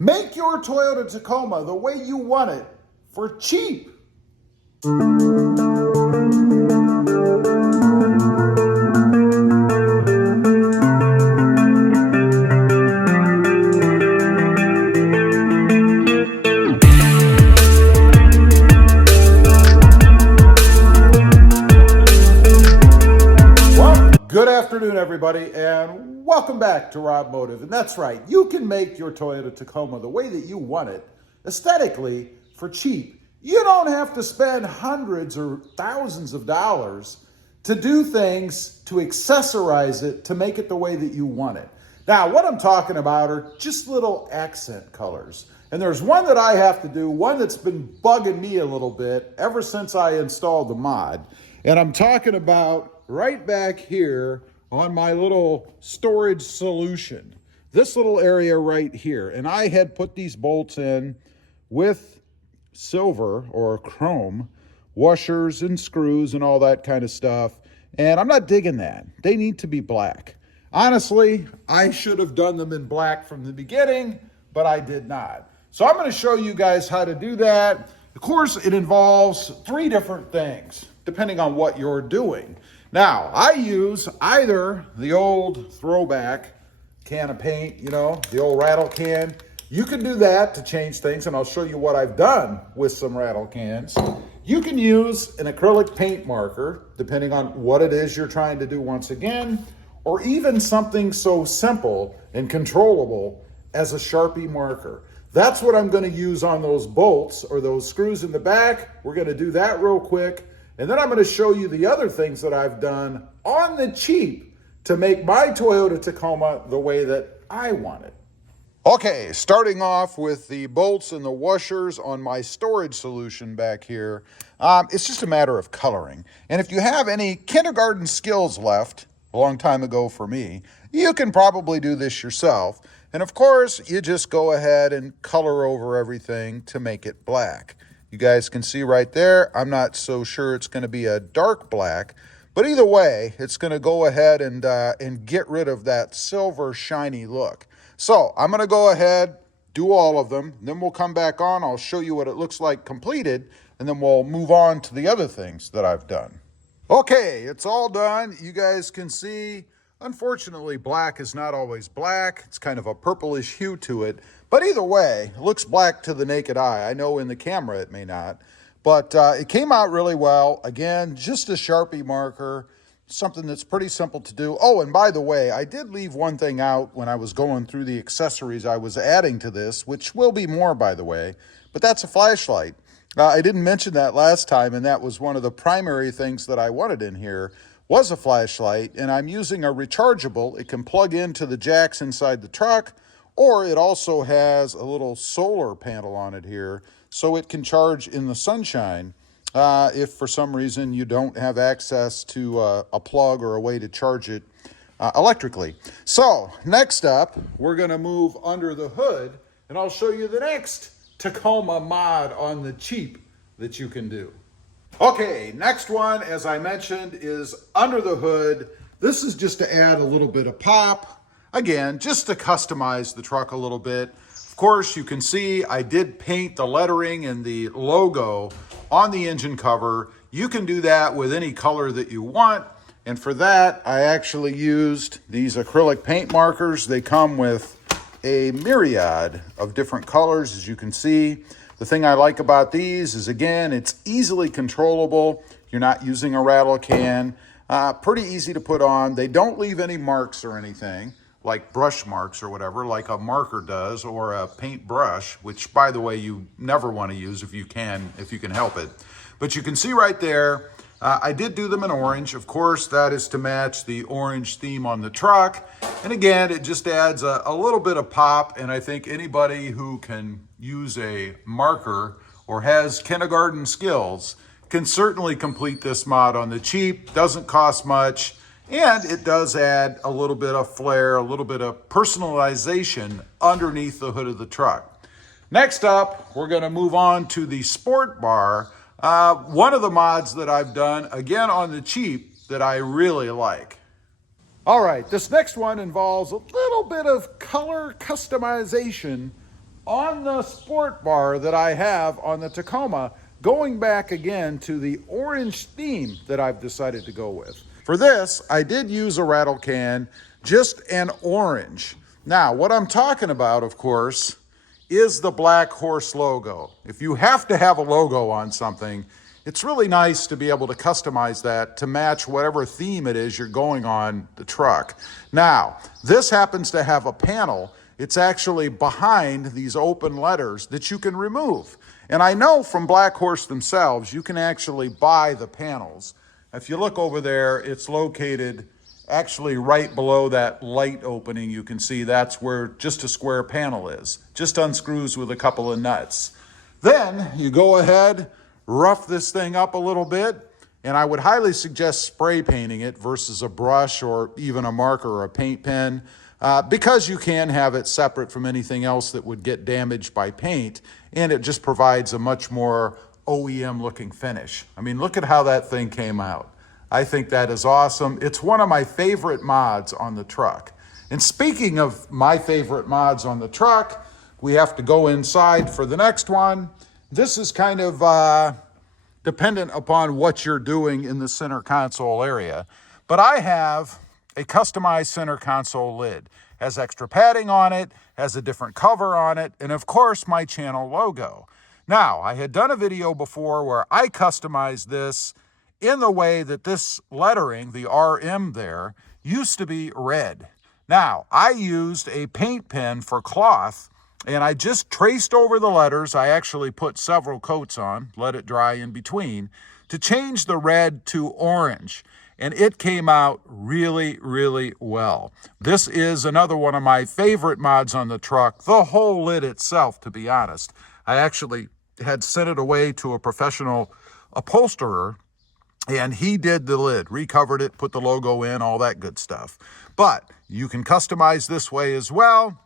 Make your Toyota Tacoma the way you want it for cheap. Good afternoon, everybody, and welcome back to Robmotive. And that's right, you can make your Toyota Tacoma the way that you want it, aesthetically, for cheap. You don't have to spend hundreds or thousands of dollars to do things to accessorize it to make it the way that you want it. Now, what I'm talking about are just little accent colors. And there's one that I have to do, one that's been bugging me a little bit ever since I installed the mod. And I'm talking about right back here on my little storage solution, this little area right here. And I had put these bolts in with silver or chrome washers and screws and all that kind of stuff. And I'm not digging that. They need to be black. Honestly, I should have done them in black from the beginning, but I did not. So I'm going to show you guys how to do that. Of course, it involves three different things, depending on what you're doing. Now, I use either the old throwback can of paint, you know, the old rattle can. You can do that to change things, and I'll show you what I've done with some rattle cans. You can use an acrylic paint marker, depending on what it is you're trying to do once again, or even something so simple and controllable as a Sharpie marker. That's what I'm going to use on those bolts or those screws in the back. We're going to do that real quick. And then I'm going to show you the other things that I've done on the cheap to make my Toyota Tacoma the way that I want it. Okay, starting off with the bolts and the washers on my storage solution back here. It's just a matter of coloring. And if you have any kindergarten skills left, a long time ago for me, you can probably do this yourself. And of course, you just go ahead and color over everything to make it black. You guys can see right there, I'm not so sure it's going to be a dark black, but either way, it's going to go ahead and get rid of that silver shiny look. So I'm going to go ahead, do all of them, then we'll come back on, I'll show you what it looks like completed, and then we'll move on to the other things that I've done. Okay, it's all done. You guys can see, unfortunately, black is not always black. It's kind of a purplish hue to it. But either way, it looks black to the naked eye. I know in the camera it may not. But it came out really well. Again, just a Sharpie marker, something that's pretty simple to do. Oh, and by the way, I did leave one thing out when I was going through the accessories I was adding to this, which will be more, by the way. But that's a flashlight. I didn't mention that last time, and that was one of the primary things that I wanted in here was a flashlight, and I'm using a rechargeable. It can plug into the jacks inside the truck, or it also has a little solar panel on it here, so it can charge in the sunshine if for some reason you don't have access to a plug or a way to charge it electrically. So next up, we're going to move under the hood, and I'll show you the next Tacoma mod on the cheap that you can do. Okay, next one, as I mentioned, is under the hood. This is just to add a little bit of pop. Again, just to customize the truck a little bit. Of course, you can see I did paint the lettering and the logo on the engine cover. You can do that with any color that you want. And for that, I actually used these acrylic paint markers. They come with a myriad of different colors, as you can see. The thing I like about these is, again, it's easily controllable. You're not using a rattle can. Pretty easy to put on. They don't leave any marks or anything, like brush marks or whatever, like a marker does, or a paint brush, which, by the way, you never want to use if you can help it. But you can see right there, I did do them in orange. Of course, that is to match the orange theme on the truck. And again, it just adds a little bit of pop, and I think anybody who can use a marker or has kindergarten skills can certainly complete this mod on the cheap. Doesn't cost much, and it does add a little bit of flair, a little bit of personalization underneath the hood of the truck. Next up, we're going to move on to the sport bar. One of the mods that I've done, again on the cheap, that I really like. All right, this next one involves a little bit of color customization on the sport bar that I have on the Tacoma, going back again to the orange theme that I've decided to go with. For this, I did use a rattle can, just an orange. Now, what I'm talking about, of course, is the Black Horse logo. If you have to have a logo on something, it's really nice to be able to customize that to match whatever theme it is you're going on the truck. Now, this happens to have a panel. It's actually behind these open letters that you can remove. And I know from Black Horse themselves, you can actually buy the panels. If you look over there, it's located actually right below that light opening. You can see that's where just a square panel is. Just unscrews with a couple of nuts. Then you go ahead, rough this thing up a little bit, and I would highly suggest spray painting it versus a brush or even a marker or a paint pen, because you can have it separate from anything else that would get damaged by paint, and it just provides a much more OEM looking finish. I mean, look at how that thing came out. I think that is awesome. It's one of my favorite mods on the truck. And speaking of my favorite mods on the truck, we have to go inside for the next one. This is kind of dependent upon what you're doing in the center console area. But I have a customized center console lid. Has extra padding on it, has a different cover on it, and of course my channel logo. Now, I had done a video before where I customized this in the way that this lettering, the RM there, used to be red. Now, I used a paint pen for cloth, and I just traced over the letters. I actually put several coats on, let it dry in between, to change the red to orange. And it came out really, really well. This is another one of my favorite mods on the truck, the whole lid itself, to be honest. I actually had sent it away to a professional upholsterer, and he did the lid, recovered it, put the logo in, all that good stuff. But you can customize this way as well.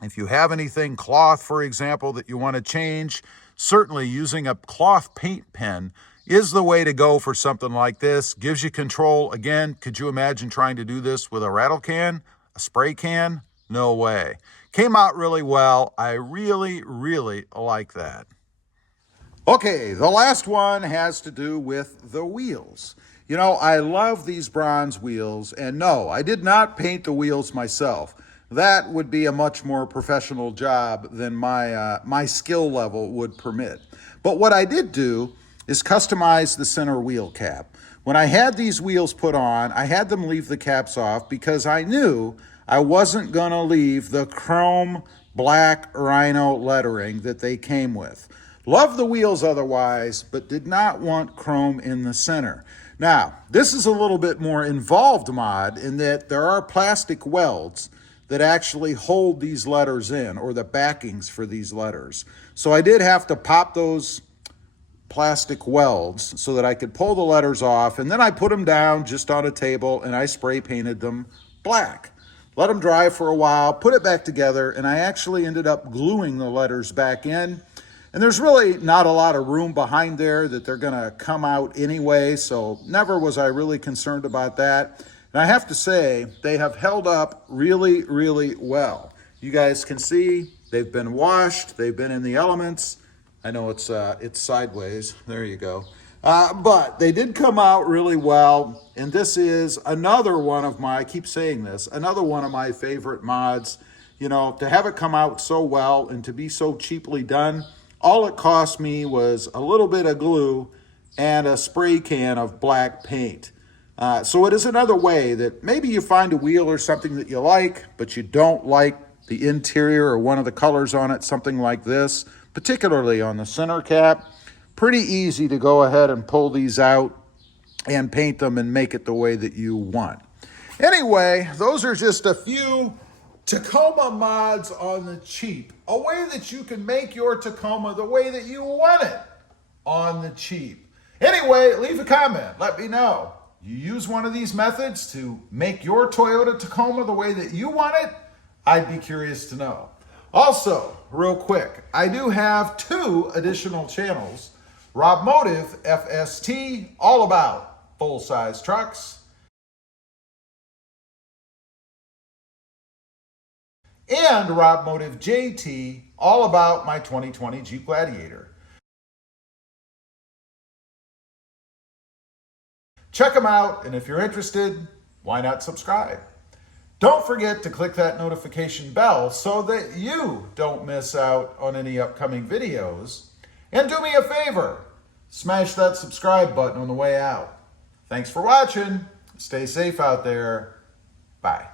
If you have anything cloth, for example, that you want to change, certainly using a cloth paint pen is the way to go for something like this. Gives you control. Again, could you imagine trying to do this with a rattle can, a spray can? No way. Came out really well. I really, really like that. Okay, the last one has to do with the wheels. You know, I love these bronze wheels, and no, I did not paint the wheels myself. That would be a much more professional job than my skill level would permit. But what I did do is customize the center wheel cap. When I had these wheels put on, I had them leave the caps off because I knew I wasn't gonna leave the chrome black rhino lettering that they came with. Love the wheels otherwise, but did not want chrome in the center. Now, this is a little bit more involved mod in that there are plastic welds that actually hold these letters in, or the backings for these letters. So I did have to pop those plastic welds so that I could pull the letters off, and then I put them down just on a table and I spray painted them black. Let them dry for a while, put it back together, and I actually ended up gluing the letters back in. And there's really not a lot of room behind there that they're gonna come out anyway, so never was I really concerned about that. And I have to say, they have held up really, really well. You guys can see they've been washed, they've been in the elements. I know it's sideways, there you go. But they did come out really well, and this is another one of my, I keep saying this, another one of my favorite mods. You know, to have it come out so well and to be so cheaply done, all it cost me was a little bit of glue and a spray can of black paint. So it is another way that maybe you find a wheel or something that you like, but you don't like the interior or one of the colors on it, something like this, particularly on the center cap. Pretty easy to go ahead and pull these out and paint them and make it the way that you want. Anyway, those are just a few Tacoma mods on the cheap. A way that you can make your Tacoma the way that you want it on the cheap. Anyway, leave a comment. Let me know. You use one of these methods to make your Toyota Tacoma the way that you want it? I'd be curious to know. Also, real quick, I do have 2 additional channels. Robmotive FST, all about full-size trucks. and Robmotive JT, all about my 2020 Jeep Gladiator. Check them out, and if you're interested, why not subscribe? Don't forget to click that notification bell so that you don't miss out on any upcoming videos. And do me a favor, smash that subscribe button on the way out. Thanks for watching. Stay safe out there. Bye.